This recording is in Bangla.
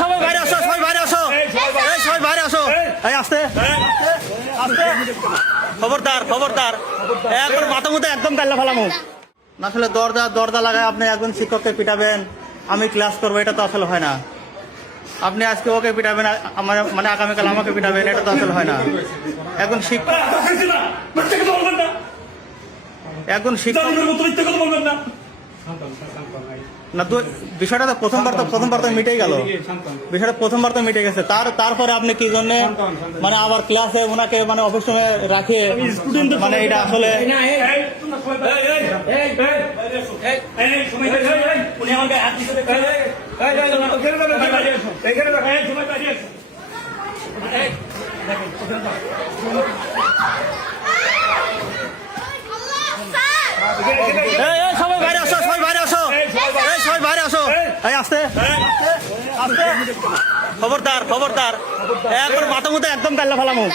সবাই বাইরে আসো, সবাই বাইরে আসো, সবাই বাইরে আসো। এই আস্তে আস্তে, খবরদার খবরদার, এখন মাথা মুথে একদম কাল্লা ফেলামো। আসলে দরজা লাগায় আপনি একজন শিক্ষককে পিটাবেন, আমি ক্লাস করবো, এটা তো আসলে হয় না। আপনি আজকে ওকে পিটাবেন, আমার মানে আগামীকাল আমাকে পিটাবেন, এটা তো আসলে হয় না। একজন শিক্ষক না তো, বিষয়টা তো প্রথমবার তো মিটেই গেল, বিষয়টা প্রথমবার তো মিটে গেছে। তারপরে আপনি কি জন্য মানে আবার ক্লাসে ওনাকে মানে অফিস রুমে রাখে, মানে এটা আসলে সবাই বাইরে আসো, সবাই বাইরে আসো, সবাই বাইরে আসো। এই আস্তে আস্তে, খবরদার খবরদার, এখন মাথা মুথে একদম কাল্লা ফেলামো।